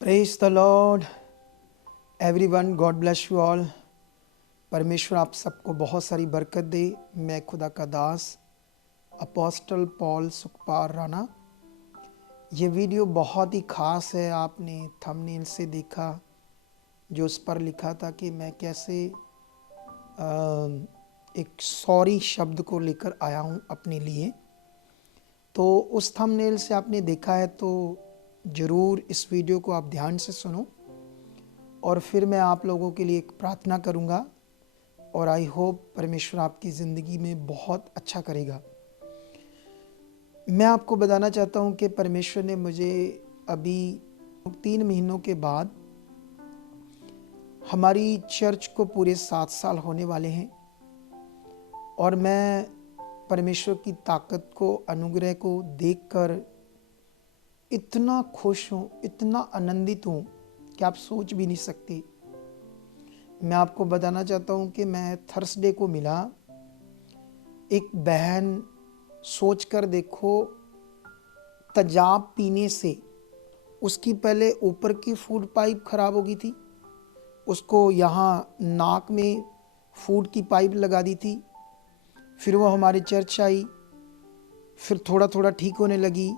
Praise the Lord everyone, God bless you all. परमेश्वर आप सबको बहुत सारी बरकत दे। मैं खुदा का दास अपोस्टल पॉल सुखपाल राणा। ये वीडियो बहुत ही ख़ास है। आपने थंबनेल से देखा जो उस पर लिखा था कि मैं कैसे एक सॉरी शब्द को लेकर आया हूँ अपने लिए। तो उस थंबनेल से आपने देखा है तो ज़रूर इस वीडियो को आप ध्यान से सुनो और फिर मैं आप लोगों के लिए एक प्रार्थना करूंगा और आई होप परमेश्वर आपकी ज़िंदगी में बहुत अच्छा करेगा। मैं आपको बताना चाहता हूं कि परमेश्वर ने मुझे अभी 3 महीनों के बाद, हमारी चर्च को पूरे 7 साल होने वाले हैं और मैं परमेश्वर की ताकत को, अनुग्रह को देखकर इतना खुश हूँ, इतना आनंदित हूँ कि आप सोच भी नहीं सकते। मैं आपको बताना चाहता हूँ कि मैं थर्सडे को मिला एक बहन, सोच कर देखो, तेजाब पीने से उसकी पहले ऊपर की फूड पाइप खराब हो गई थी, उसको यहाँ नाक में फूड की पाइप लगा दी थी। फिर वो हमारे चर्च आई, फिर थोड़ा थोड़ा ठीक होने लगी।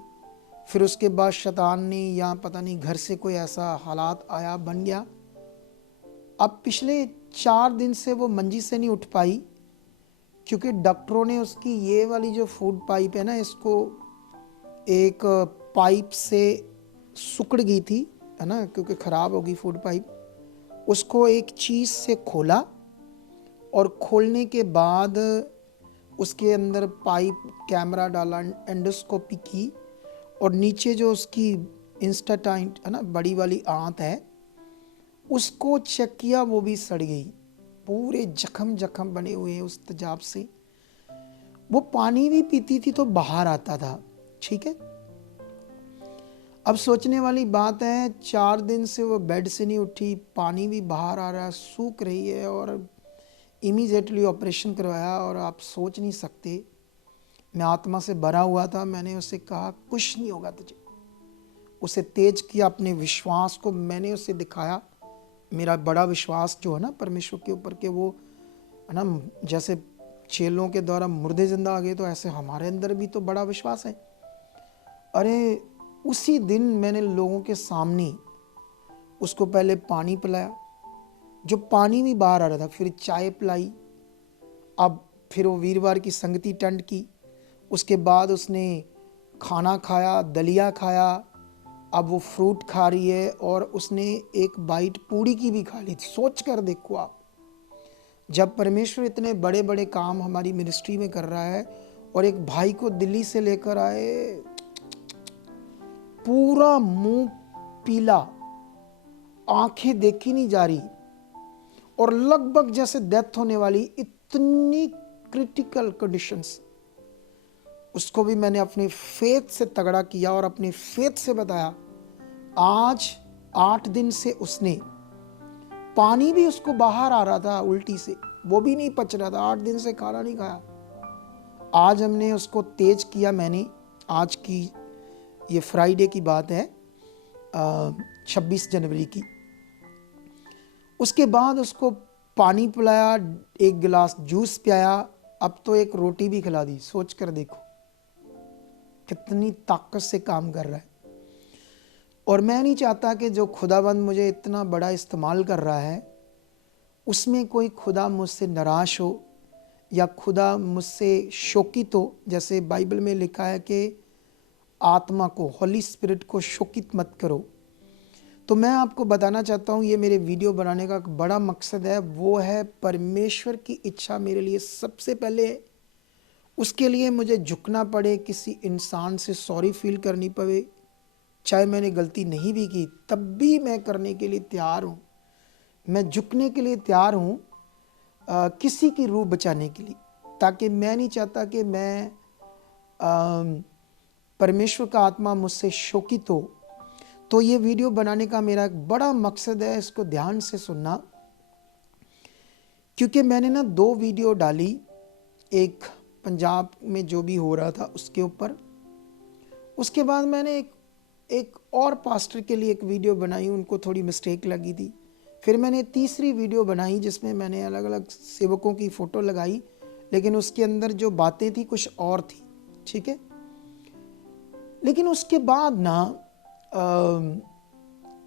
फिर उसके बाद शैतान ने या पता नहीं घर से कोई ऐसा हालात आया, बन गया। अब पिछले 4 दिन से वो मंजी से नहीं उठ पाई क्योंकि डॉक्टरों ने उसकी ये वाली जो फूड पाइप है ना, इसको एक पाइप से सिकुड़ गई थी, है ना, क्योंकि ख़राब हो गई फूड पाइप। उसको एक चीज़ से खोला और खोलने के बाद उसके अंदर पाइप, कैमरा डाला, एंडोस्कोपी की और नीचे जो उसकी इंस्टाटाइट है ना, बड़ी वाली आंत है, उसको चेक किया, वो भी सड़ गई। पूरे जख्म बने हुए हैं उस तेजाब से। वो पानी भी पीती थी तो बाहर आता था। ठीक है, अब सोचने वाली बात है, 4 दिन से वो बेड से नहीं उठी, पानी भी बाहर आ रहा है, सूख रही है और इमीडिएटली ऑपरेशन करवाया। और आप सोच नहीं सकते, मैं आत्मा से भरा हुआ था। मैंने उसे कहा कुछ नहीं होगा तुझे, उसे तेज किया, अपने विश्वास को मैंने उसे दिखाया। मेरा बड़ा विश्वास जो है ना परमेश्वर के ऊपर के, वो है ना, जैसे चेलों के द्वारा मुर्दे जिंदा आ गए, तो ऐसे हमारे अंदर भी तो बड़ा विश्वास है। अरे उसी दिन मैंने लोगों के सामने उसको पहले पानी पिलाया, जो पानी भी बाहर आ रहा था, फिर चाय पिलाई। अब फिर वो वीरवार की संगति टेंड की, उसके बाद उसने खाना खाया, दलिया खाया। अब वो फ्रूट खा रही है और उसने एक बाइट पूड़ी की भी खा ली। सोच कर देखो आप, जब परमेश्वर इतने बड़े बड़े काम हमारी मिनिस्ट्री में कर रहा है और एक भाई को दिल्ली से लेकर आए, पूरा मुंह पीला, आंखें देखी नहीं जा रही और लगभग जैसे डेथ होने वाली, इतनी क्रिटिकल कंडीशंस। उसको भी मैंने अपने फेथ से तगड़ा किया और अपने फेथ से बताया। आज 8 दिन से उसने, पानी भी उसको बाहर आ रहा था उल्टी से, वो भी नहीं पच रहा था, 8 दिन से खाना नहीं खाया। आज हमने उसको तेज किया। मैंने, आज की ये फ्राइडे की बात है, 26 जनवरी की। उसके बाद उसको पानी पिलाया, एक गिलास जूस पिलाया, अब तो एक रोटी भी खिला दी। सोच कर देखो कितनी ताकत से काम कर रहा है। और मैं नहीं चाहता कि जो खुदाबंद मुझे इतना बड़ा इस्तेमाल कर रहा है, उसमें कोई खुदा मुझसे निराश हो या खुदा मुझसे शोकित हो। जैसे बाइबल में लिखा है कि आत्मा को, होली स्पिरिट को शोकित मत करो। तो मैं आपको बताना चाहता हूँ, ये मेरे वीडियो बनाने का बड़ा मकसद है, वो है परमेश्वर की इच्छा मेरे लिए सबसे पहले है। उसके लिए मुझे झुकना पड़े, किसी इंसान से सॉरी फील करनी पड़े, चाहे मैंने गलती नहीं भी की तब भी मैं करने के लिए तैयार हूँ। मैं झुकने के लिए तैयार हूँ किसी की रूह बचाने के लिए, ताकि मैं नहीं चाहता कि मैं परमेश्वर का आत्मा मुझसे शोकित हो। तो ये वीडियो बनाने का मेरा एक बड़ा मकसद है, इसको ध्यान से सुनना। क्योंकि मैंने ना 2 वीडियो डाली, एक पंजाब में जो भी हो रहा था उसके ऊपर, उसके बाद मैंने एक एक और पास्टर के लिए एक वीडियो बनाई, उनको थोड़ी मिस्टेक लगी थी। फिर मैंने तीसरी वीडियो बनाई जिसमें मैंने अलग अलग सेवकों की फ़ोटो लगाई, लेकिन उसके अंदर जो बातें थी कुछ और थी, ठीक है। लेकिन उसके बाद ना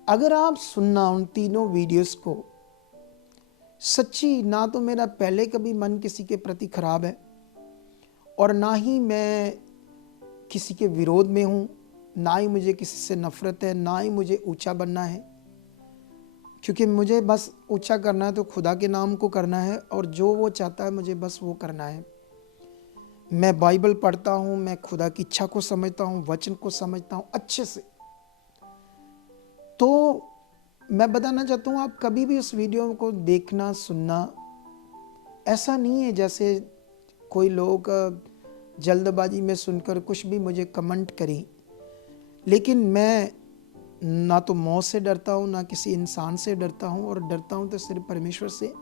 अगर आप सुनना उन तीनों वीडियोस को, सच्ची ना तो मेरा पहले कभी मन किसी के प्रति खराब है और ना ही मैं किसी के विरोध में हूँ, ना ही मुझे किसी से नफरत है, ना ही मुझे ऊंचा बनना है। क्योंकि मुझे बस ऊंचा करना है तो खुदा के नाम को करना है, और जो वो चाहता है मुझे बस वो करना है। मैं बाइबल पढ़ता हूँ, मैं खुदा की इच्छा को समझता हूँ, वचन को समझता हूँ अच्छे से। तो मैं बताना चाहता हूँ, आप कभी भी उस वीडियो को देखना सुनना, ऐसा नहीं है जैसे कोई लोग जल्दबाजी में सुनकर कुछ भी मुझे कमेंट करें। लेकिन मैं ना तो मौत से डरता हूँ, ना किसी इंसान से डरता हूँ, और डरता हूँ तो सिर्फ परमेश्वर से।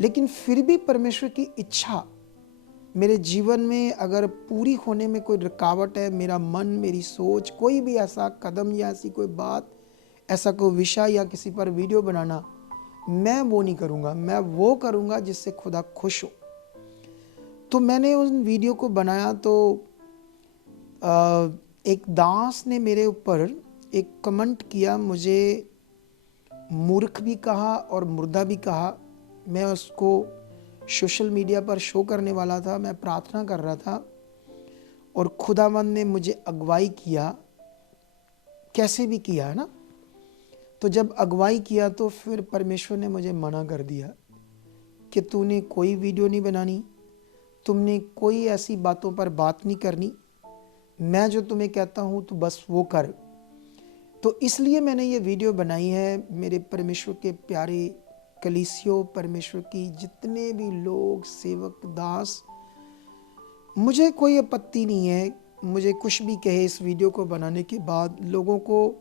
लेकिन फिर भी परमेश्वर की इच्छा मेरे जीवन में अगर पूरी होने में कोई रुकावट है, मेरा मन, मेरी सोच, कोई भी ऐसा कदम या ऐसी कोई बात, ऐसा कोई विषय या किसी पर वीडियो बनाना, मैं वो नहीं करूँगा। मैं वो करूँगा जिससे खुदा खुश हो। तो मैंने उन वीडियो को बनाया तो एक दास ने मेरे ऊपर एक कमेंट किया, मुझे मूर्ख भी कहा और मुर्दा भी कहा। मैं उसको सोशल मीडिया पर शो करने वाला था, मैं प्रार्थना कर रहा था और खुदावंद ने मुझे अगुवाई किया, कैसे भी किया है ना। तो जब अगुवाई किया तो फिर परमेश्वर ने मुझे मना कर दिया कि तूने कोई वीडियो नहीं बनानी, तुमने कोई ऐसी बातों पर बात नहीं करनी, मैं जो तुम्हें कहता हूँ तो बस वो कर। तो इसलिए मैंने ये वीडियो बनाई है। मेरे परमेश्वर के प्यारे कलीसियों, परमेश्वर की जितने भी लोग, सेवक, दास, मुझे कोई आपत्ति नहीं है, मुझे कुछ भी कहे। इस वीडियो को बनाने के बाद लोगों को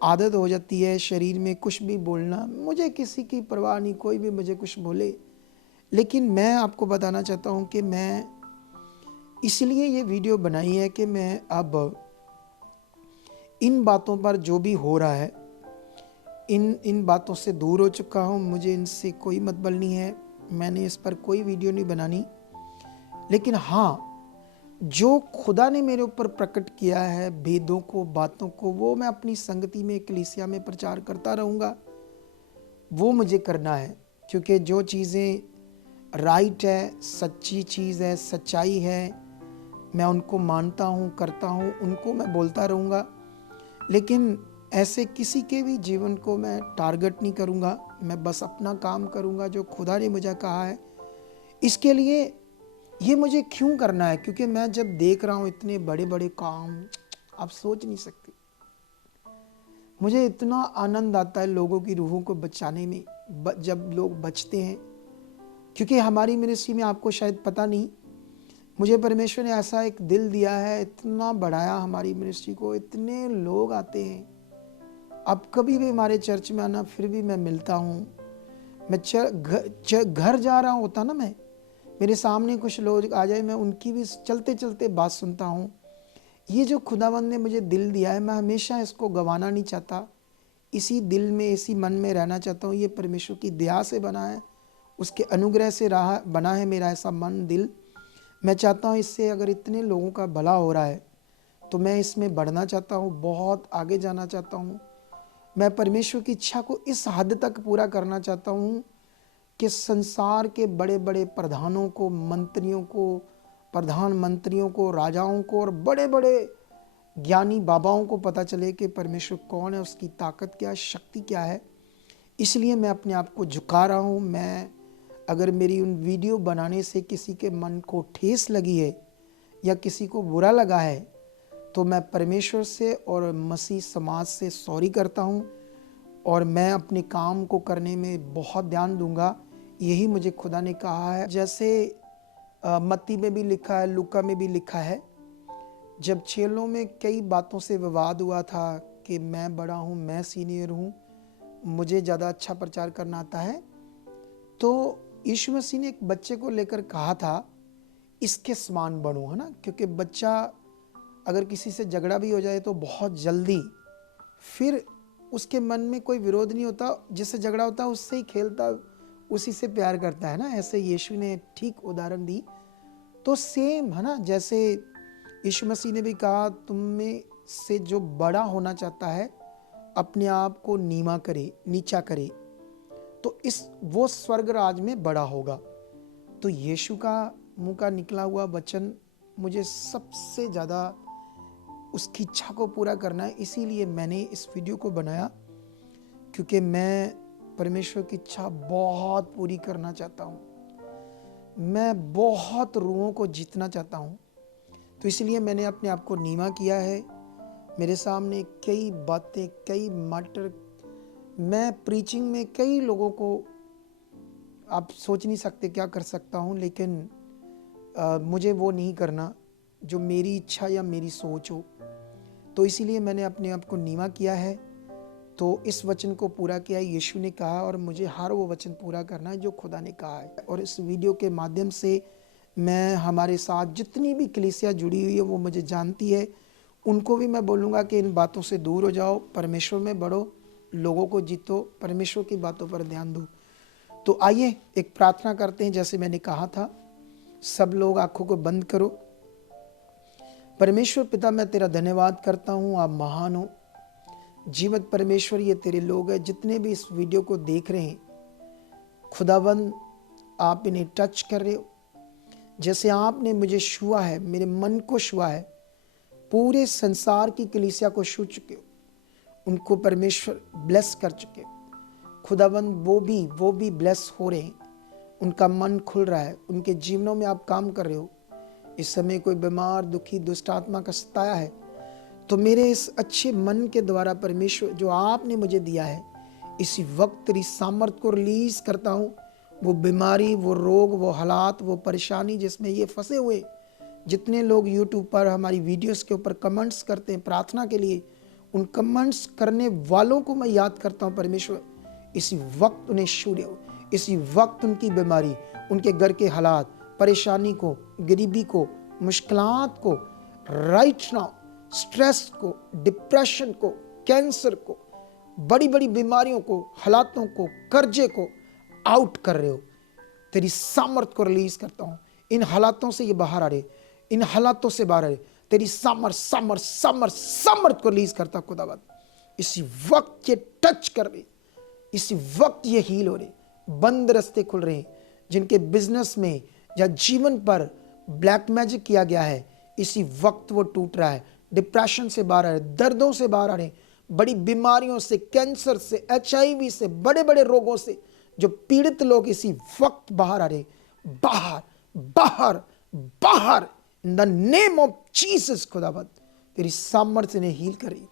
आदत हो जाती है शरीर में कुछ भी बोलना, मुझे किसी की परवाह नहीं, कोई भी मुझे कुछ बोले। लेकिन मैं आपको बताना चाहता हूँ कि मैं इसलिए ये वीडियो बनाई है कि मैं अब इन बातों पर जो भी हो रहा है, इन बातों से दूर हो चुका हूँ। मुझे इनसे कोई मतलब नहीं है, मैंने इस पर कोई वीडियो नहीं बनानी। लेकिन हाँ, जो खुदा ने मेरे ऊपर प्रकट किया है भेदों को, बातों को, वो मैं अपनी संगति में, कलीसिया में प्रचार करता रहूँगा। वो मुझे करना है, क्योंकि जो चीज़ें राइट है, सच्ची चीज़ है, सच्चाई है, मैं उनको मानता हूँ, करता हूँ, उनको मैं बोलता रहूँगा। लेकिन ऐसे किसी के भी जीवन को मैं टारगेट नहीं करूँगा। मैं बस अपना काम करूँगा जो खुदा ने मुझे कहा है। इसके लिए ये मुझे क्यों करना है, क्योंकि मैं जब देख रहा हूँ इतने बड़े बड़े काम, आप सोच नहीं सकते। मुझे इतना आनंद आता है लोगों की रूहों को बचाने में, जब लोग बचते हैं। क्योंकि हमारी मिनिस्ट्री में, आपको शायद पता नहीं, मुझे परमेश्वर ने ऐसा एक दिल दिया है, इतना बढ़ाया हमारी मिनिस्ट्री को, इतने लोग आते हैं। अब कभी भी हमारे चर्च में आना, फिर भी मैं मिलता हूँ। मैं घर जा रहा होता ना, मैं, मेरे सामने कुछ लोग आ जाए, मैं उनकी भी चलते चलते बात सुनता हूँ। ये जो खुदावंद ने मुझे दिल दिया है, मैं हमेशा इसको गंवाना नहीं चाहता। इसी दिल में, इसी मन में रहना चाहता हूँ। ये परमेश्वर की दया से बना है, उसके अनुग्रह से रहा बना है मेरा ऐसा मन, दिल। मैं चाहता हूँ इससे अगर इतने लोगों का भला हो रहा है तो मैं इसमें बढ़ना चाहता हूँ, बहुत आगे जाना चाहता हूँ। मैं परमेश्वर की इच्छा को इस हद तक पूरा करना चाहता हूँ कि संसार के बड़े बड़े प्रधानों को, मंत्रियों को, प्रधानमंत्रियों को, राजाओं को और बड़े बड़े ज्ञानी बाबाओं को पता चले कि परमेश्वर कौन है, उसकी ताकत क्या है, शक्ति क्या है। इसलिए मैं अपने आप को झुका रहा हूँ। मैं, अगर मेरी उन वीडियो बनाने से किसी के मन को ठेस लगी है या किसी को बुरा लगा है, तो मैं परमेश्वर से और मसीह समाज से सॉरी करता हूँ, और मैं अपने काम को करने में बहुत ध्यान दूंगा। यही मुझे खुदा ने कहा है। जैसे मत्ती में भी लिखा है, लूका में भी लिखा है, जब चेलों में कई बातों से विवाद हुआ था कि मैं बड़ा हूँ, मैं सीनियर हूँ, मुझे ज़्यादा अच्छा प्रचार करना आता है, तो यीशु मसीह ने एक बच्चे को लेकर कहा था, इसके समान बनो, है ना। क्योंकि बच्चा अगर किसी से झगड़ा भी हो जाए तो बहुत जल्दी फिर उसके मन में कोई विरोध नहीं होता, जिससे झगड़ा होता है उससे ही खेलता, उसी से प्यार करता है ना। ऐसे यीशु ने ठीक उदाहरण दी। तो सेम है ना, जैसे यीशु मसीह ने भी कहा तुम में से जो बड़ा होना चाहता है अपने आप को नीचा करे तो वो स्वर्ग राज में बड़ा होगा। तो यीशु का मुंह का निकला हुआ वचन मुझे सबसे ज़्यादा उसकी इच्छा को पूरा करना है, इसीलिए मैंने इस वीडियो को बनाया, क्योंकि मैं परमेश्वर की इच्छा बहुत पूरी करना चाहता हूँ। मैं बहुत रूहों को जीतना चाहता हूँ। तो इसलिए मैंने अपने आप को नीवा किया है। मेरे सामने कई बातें, कई मैटर, मैं प्रीचिंग में कई लोगों को आप सोच नहीं सकते क्या कर सकता हूँ, लेकिन मुझे वो नहीं करना जो मेरी इच्छा या मेरी सोच हो। तो इसीलिए मैंने अपने आप को नीवा किया है। तो इस वचन को पूरा किया है, यीशु ने कहा, और मुझे हर वो वचन पूरा करना है जो खुदा ने कहा है। और इस वीडियो के माध्यम से मैं हमारे साथ जितनी भी कलीसिया जुड़ी हुई है वो मुझे जानती है, उनको भी मैं बोलूँगा कि इन बातों से दूर हो जाओ, परमेश्वर में बढ़ो, लोगों को जीतो, परमेश्वर की बातों पर ध्यान दो। तो आइए एक प्रार्थना करते हैं। जैसे मैंने कहा था, सब लोग आंखों को बंद करो। परमेश्वर पिता, मैं तेरा धन्यवाद करता हूँ, आप महान हो। जीवत परमेश्वर, ये तेरे लोग हैं जितने भी इस वीडियो को देख रहे हैं, खुदावंद आप इन्हें टच कर रहे हो। जैसे आपने मुझे छुआ है, मेरे मन को छुआ है, पूरे संसार की कलीसिया को छू चुके हो, उनको परमेश्वर ब्लेस कर चुके हो। खुदावंद वो भी ब्लेस हो रहे हैं, उनका मन खुल रहा है, उनके जीवनों में आप काम कर रहे हो। इस समय कोई बीमार, दुखी, दुष्ट आत्मा का सताया है, तो मेरे इस अच्छे मन के द्वारा परमेश्वर जो आपने मुझे दिया है, इसी वक्त तेरी सामर्थ को रिलीज करता हूँ। वो बीमारी, वो रोग, वो हालात, वो परेशानी जिसमें ये फंसे हुए जितने लोग यूट्यूब पर हमारी वीडियोस के ऊपर कमेंट्स करते हैं प्रार्थना के लिए, उन कमेंट्स करने वालों को मैं याद करता हूँ परमेश्वर, इसी वक्त उन्हें छू हो, इसी वक्त उनकी बीमारी, उनके घर के हालात, परेशानी को, गरीबी को, मुश्किलात को, राइट नाउ स्ट्रेस को, डिप्रेशन को, कैंसर को, बड़ी बड़ी बीमारियों को, हालातों को, कर्जे को आउट कर रहे हो। तेरी सामर्थ को रिलीज करता हूँ। इन हालातों से ये बाहर आ रहे, इन हालातों से बाहर आ रहे, तेरी सामर्थ को रिलीज करता खुदावंद। इसी वक्त ये टच कर रहे, इसी वक्त ये हील हो रहे, बंद रास्ते खुल रहे हैं, जिनके बिजनेस में या जीवन पर ब्लैक मैजिक किया गया है, इसी वक्त वो टूट रहा है। डिप्रेशन से बाहर आ रहे, दर्दों से बाहर आ रहे, बड़ी बीमारियों से, कैंसर से, HIV से, बड़े बड़े रोगों से जो पीड़ित लोग इसी वक्त बाहर आ रहे, बाहर बाहर बाहर, in the name of Jesus. खुदाबंद तेरी सामर्थ्य ने हील करी।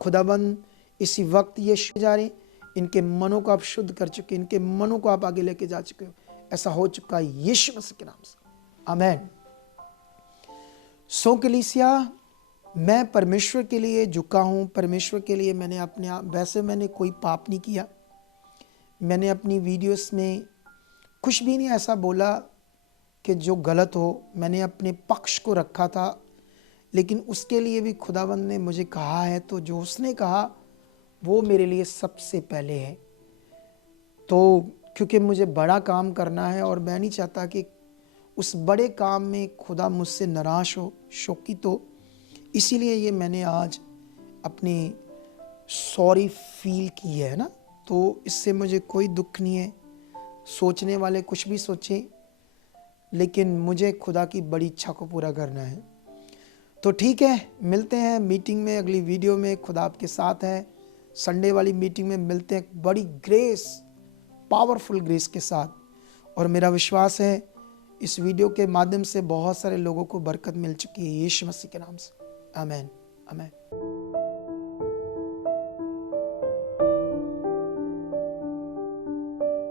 खुदाबंद इसी वक्त ये जा रहे, इनके मनों को आप शुद्ध कर चुके, इनके मनों को आप आगे लेके जा चुके हो। ऐसा हो चुका है यीशु मसीह के नाम से, आमीन। सो कलीसिया, मैं परमेश्वर के लिए झुका हूँ, परमेश्वर के लिए मैंने अपने आप, वैसे मैंने कोई पाप नहीं किया, मैंने अपनी वीडियोस में कुछ भी नहीं ऐसा बोला कि जो गलत हो, मैंने अपने पक्ष को रखा था, लेकिन उसके लिए भी खुदावंद ने मुझे कहा है, तो जो उसने कहा वो मेरे लिए सबसे पहले है। तो क्योंकि मुझे बड़ा काम करना है और मैं नहीं चाहता कि उस बड़े काम में खुदा मुझसे निराश हो, शोकित हो, इसीलिए ये मैंने आज अपनी सॉरी फील की है ना। तो इससे मुझे कोई दुख नहीं है, सोचने वाले कुछ भी सोचें, लेकिन मुझे खुदा की बड़ी इच्छा को पूरा करना है। तो ठीक है, मिलते हैं मीटिंग में, अगली वीडियो में। खुदा आपके साथ है। संडे वाली मीटिंग में मिलते हैं बड़ी ग्रेस, पावरफुल ग्रेस के साथ। और मेरा विश्वास है इस वीडियो के माध्यम से बहुत सारे लोगों को बरकत मिल चुकी है यीशु मसीह के नाम से। आमीन, आमीन।